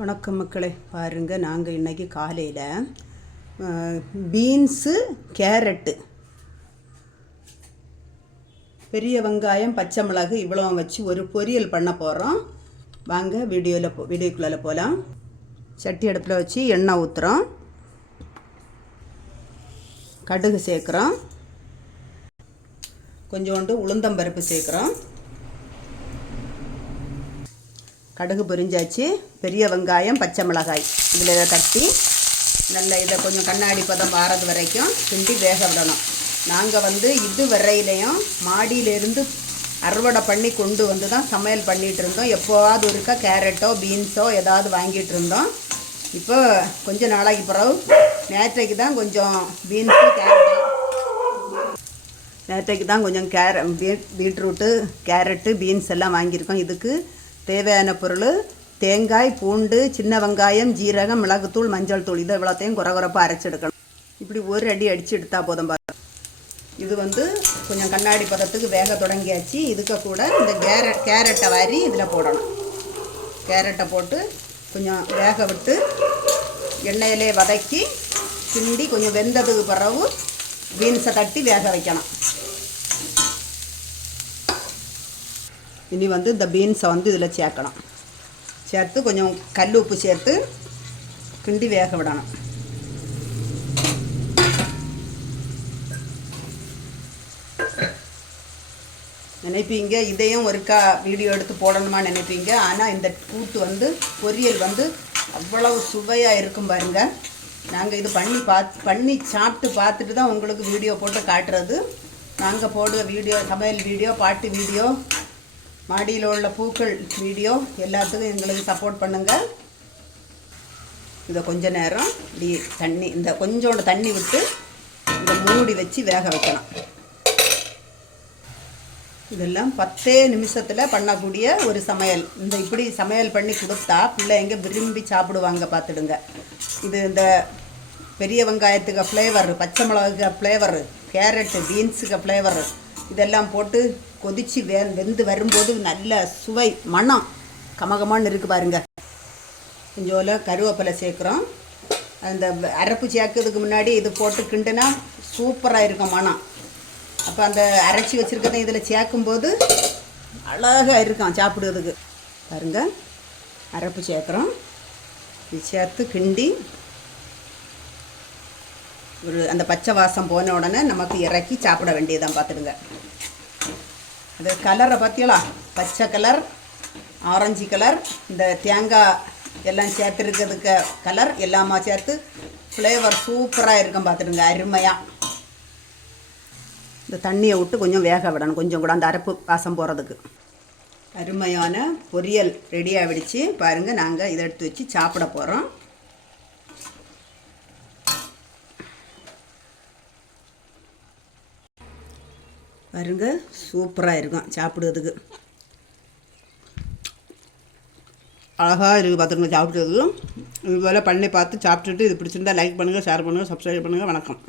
வணக்கம் மக்களே, பாருங்கள். நாங்கள் இன்றைக்கி காலையில் பீன்ஸு, கேரட்டு, பெரிய வெங்காயம், பச்சை மிளகு இவ்வளோ வச்சு ஒரு பொரியல் பண்ண போகிறோம். வாங்க வீடியோக்குள்ளே போகலாம். சட்டி அடுப்பில் வச்சு எண்ணெய் ஊற்றுறோம், கடுகு சேர்க்குறோம், கொஞ்சோண்டு உளுந்தம்பருப்பு சேர்க்குறோம். கடுகு பொரிஞ்சாச்சு. பெரிய வெங்காயம், பச்சை மிளகாய் இதில் தட்டி இதை கொஞ்சம் கண்ணாடி பதம் வாரது வரைக்கும் கிண்டி வேக விடணும். நாங்கள் இது வரையிலையும் மாடியிலேருந்து அறுவடை பண்ணி கொண்டு வந்து தான் சமையல் பண்ணிகிட்டு இருந்தோம். எப்போவாவது ஒருக்கா கேரட்டோ பீன்ஸோ ஏதாவது வாங்கிட்டு இருந்தோம். இப்போ கொஞ்சம் நாளைக்கு பிறகு நேற்றைக்கு தான் கொஞ்சம் பீட்ரூட்டு, கேரட்டு, பீன்ஸ் எல்லாம் வாங்கியிருக்கோம். இதுக்கு தேவையான பொருள் தேங்காய், பூண்டு, சின்ன வெங்காயம், ஜீரகம், மிளகுத்தூள், மஞ்சள் தூள். இதை இவ்வளோத்தையும் குறகுறப்பாக அரைச்செடுக்கணும். இப்படி ஒரு அடி அடித்து எடுத்தால் போதும். இது கொஞ்சம் கண்ணாடி பதத்துக்கு வேக தொடங்கியாச்சு. இதுக்கு கூட இந்த கேரட்டை வாரி இதில் போடணும். கேரட்டை போட்டு கொஞ்சம் வேக விட்டு எண்ணெயிலே வதக்கி கிண்டி கொஞ்சம் வெந்ததுக்கு பிறகு பீன்ஸை தட்டி வேக வைக்கணும். இனி இந்த பீன்ஸை இதில் சேர்க்கணும். சேர்த்து கொஞ்சம் கல் உப்பு சேர்த்து கிண்டி வேக விடணும். நினைப்பீங்க இதையும் ஒருக்கா வீடியோ எடுத்து போடணுமா நினைப்பீங்க. ஆனால் இந்த கூட்டு பொரியல் அவ்வளவு சுவையாக இருக்கும் பாருங்கள். நாங்கள் இது பண்ணி சாப்பிட்டு பார்த்துட்டு தான் உங்களுக்கு வீடியோ போட்டு காட்டுறது. நாங்கள் போடுற வீடியோ, சமையல் வீடியோ, பாட்டு வீடியோ, மாடியில் உள்ள பூக்கள் வீடியோ எல்லாத்துக்கும் எங்களுக்கு சப்போர்ட் பண்ணுங்கள். இதை கொஞ்ச நேரம் இப்படி கொஞ்சோண்டு தண்ணி விட்டு இதை மூடி வச்சு வேக வைக்கணும். இதெல்லாம் 10 நிமிஷத்தில் பண்ணக்கூடிய ஒரு சமையல். இப்படி சமையல் பண்ணி கொடுத்தா பிள்ளைங்க விரும்பி சாப்பிடுவாங்க. பார்த்துடுங்க. இது இந்த பெரிய வெங்காயத்துக்கு ஃப்ளேவர், பச்சை மிளகுக்கு ஃப்ளேவர், கேரட்டு, பீன்ஸுக்கு ஃப்ளேவர் இதெல்லாம் போட்டு கொதித்து வெந்து வரும்போது நல்ல சுவை, மணம் கமகமான்னு இருக்குது பாருங்கள். கொஞ்சோல கருவேப்பிலை சேர்க்குறோம். அந்த அரைப்பு சேர்க்கிறதுக்கு முன்னாடி இது போட்டு கிண்டுனா சூப்பராக இருக்கும் மணம். அப்போ அந்த அரைச்சி வச்சுருக்கதை இதில் சேர்க்கும்போது அழகாக இருக்கும் சாப்பிடுறதுக்கு. பாருங்கள், அரைப்பு சேர்க்குறோம். இது சேர்த்து கிண்டி அந்த பச்சை வாசம் போன உடனே நமக்கு இறக்கி சாப்பிட வேண்டியதான். பார்த்துடுங்க. அது கலரை பார்த்தீங்களா? பச்சை கலர், ஆரஞ்சு கலர், இந்த தேங்காய் எல்லாம் சேர்த்துருக்கிறதுக்கு கலர் எல்லாமே சேர்த்து ஃப்ளேவர் சூப்பராக இருக்கும். பார்த்துடுங்க, அருமையாக. இந்த தண்ணியை விட்டு கொஞ்சம் வேக விடணும், கொஞ்சம் கூட அந்த அரைப்பு வாசம் போகிறதுக்கு. அருமையான பொரியல் ரெடி ஆகிடுச்சு. பாருங்கள், நாங்கள் இதை எடுத்து வச்சு சாப்பிட போகிறோம். பாருங்க, சூப்பராக இருக்கும் சாப்பிடுறதுக்கு. அழகாக இருக்குது. பார்த்துருங்க சாப்பிட்றதுக்கு. இது போல் பண்ணி பார்த்து சாப்பிட்டுட்டு இது பிடிச்சிருந்தா லைக் பண்ணுங்கள், ஷேர் பண்ணுங்கள், சப்ஸ்கிரைப் பண்ணுங்கள். வணக்கம்.